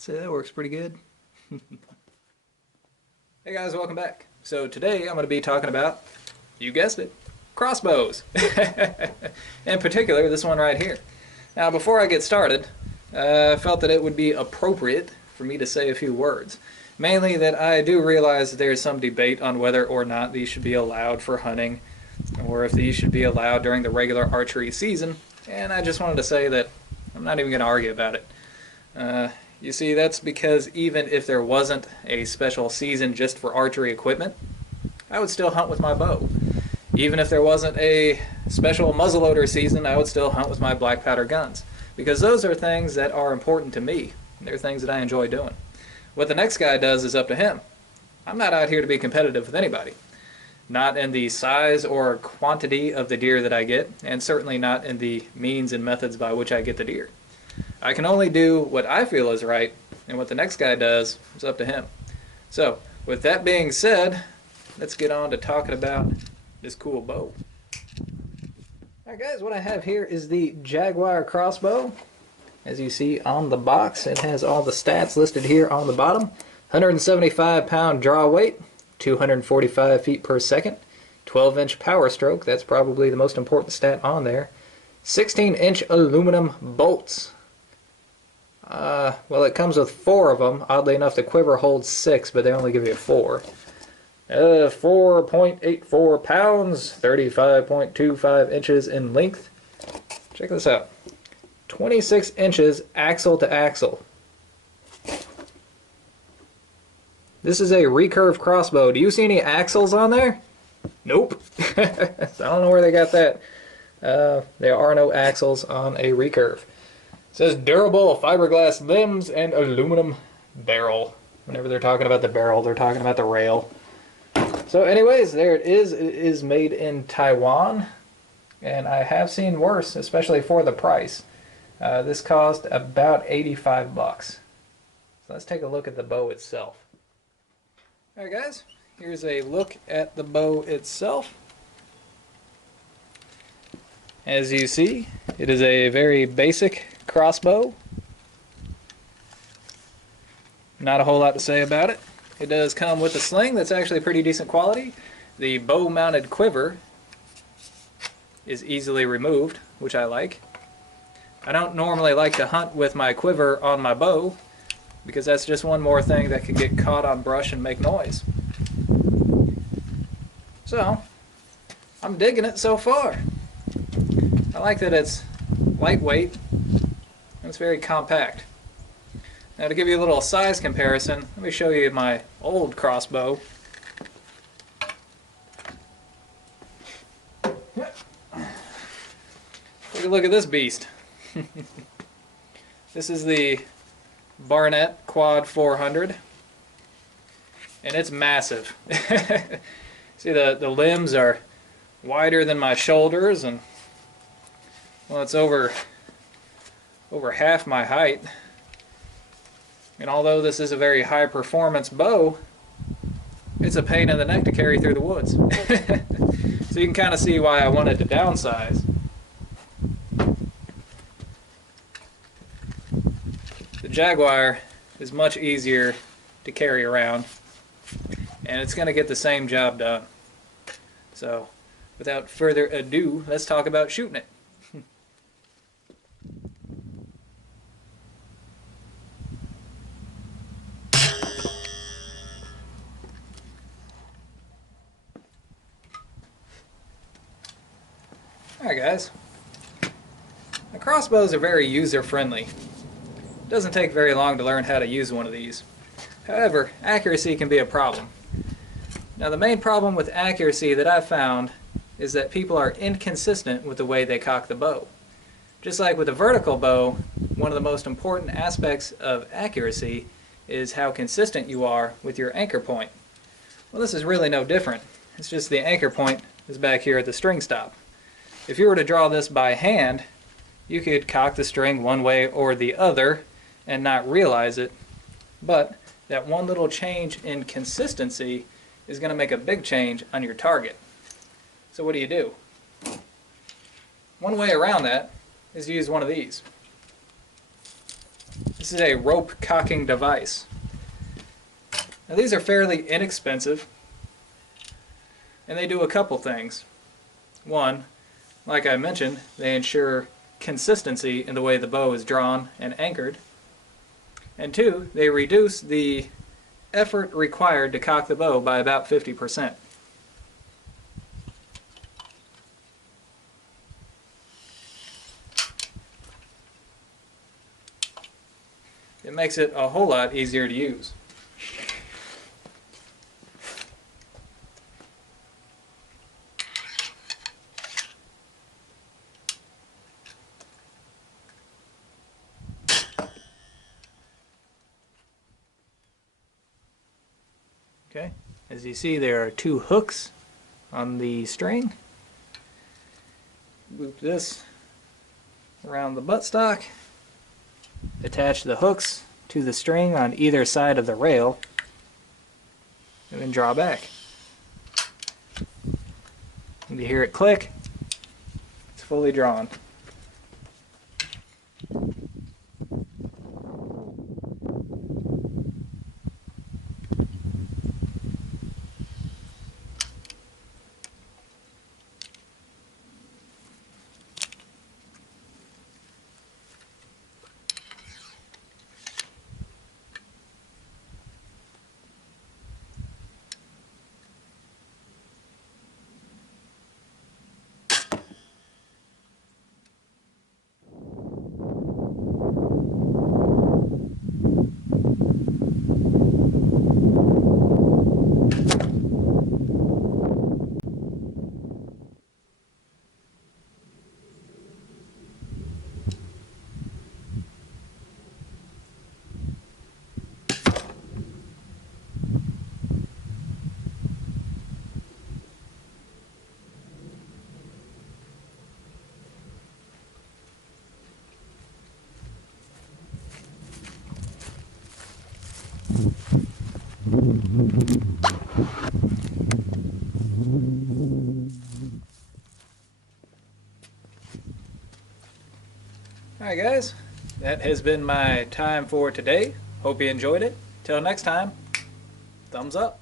So that works pretty good. Hey guys, welcome back. So today I'm going to be talking about, you guessed it, crossbows. In particular, this one right here. Now before I get started, I felt that it would be appropriate for me to say a few words. Mainly that I do realize that there's some debate on whether or not these should be allowed for hunting, or if these should be allowed during the regular archery season, and I just wanted to say that I'm not even going to argue about it. You see, that's because even if there wasn't a special season just for archery equipment, I would still hunt with my bow. Even if there wasn't a special muzzleloader season, I would still hunt with my black powder guns. Because those are things that are important to me. They're things that I enjoy doing. What the next guy does is up to him. I'm not out here to be competitive with anybody. Not in the size or quantity of the deer that I get, and certainly not in the means and methods by which I get the deer. I can only do what I feel is right, and what the next guy does is up to him. So, with that being said, let's get on to talking about this cool bow. Alright guys, what I have here is the Jaguar crossbow. As you see on the box, it has all the stats listed here on the bottom. 175 pound draw weight, 245 feet per second, 12-inch power stroke, that's probably the most important stat on there. 16-inch aluminum bolts. Well, it comes with 4 of them. Oddly enough, the quiver holds 6, but they only give you 4. 4.84 pounds, 35.25 inches in length. Check this out. 26 inches axle to axle. This is a recurve crossbow. Do you see any axles on there? Nope. So I don't know where they got that. There are no axles on a recurve. It says durable fiberglass limbs and aluminum barrel. Whenever they're talking about the barrel, they're talking about the rail. So anyways, there it is. It is made in Taiwan. And I have seen worse, especially for the price. This cost about 85 bucks. So let's take a look at the bow itself. Alright guys, here's a look at the bow itself. As you see, it is a very basic crossbow. Not a whole lot to say about it. It does come with a sling that's actually pretty decent quality. The bow mounted quiver is easily removed, which I like. I don't normally like to hunt with my quiver on my bow because that's just one more thing that could get caught on brush and make noise. So, I'm digging it so far. I like that it's lightweight and it's very compact. Now to give you a little size comparison, let me show you my old crossbow. Take a look at this beast. This is the Barnett Quad 400 and it's massive. See, the limbs are wider than my shoulders, and well, it's over half my height. And although this is a very high performance bow, it's a pain in the neck to carry through the woods. So you can kind of see why I wanted to downsize. The Jaguar is much easier to carry around, and it's going to get the same job done. So without further ado, let's talk about shooting it. Alright guys, the crossbows are very user-friendly. It doesn't take very long to learn how to use one of these. However, accuracy can be a problem. Now the main problem with accuracy that I've found is that people are inconsistent with the way they cock the bow. Just like with a vertical bow, one of the most important aspects of accuracy is how consistent you are with your anchor point. Well, this is really no different. It's just the anchor point is back here at the string stop. If you were to draw this by hand, you could cock the string one way or the other and not realize it, but that one little change in consistency is going to make a big change on your target. So what do? One way around that is to use one of these. This is a rope cocking device. Now these are fairly inexpensive, and they do a couple things. One, like I mentioned, they ensure consistency in the way the bow is drawn and anchored. And two, they reduce the effort required to cock the bow by about 50%. It makes it a whole lot easier to use. Okay, as you see, there are two hooks on the string. Loop this around the buttstock, attach the hooks to the string on either side of the rail, and then draw back. And you hear it click, it's fully drawn. Alright guys, that has been my time for today. Hope you enjoyed it. Till next time, thumbs up.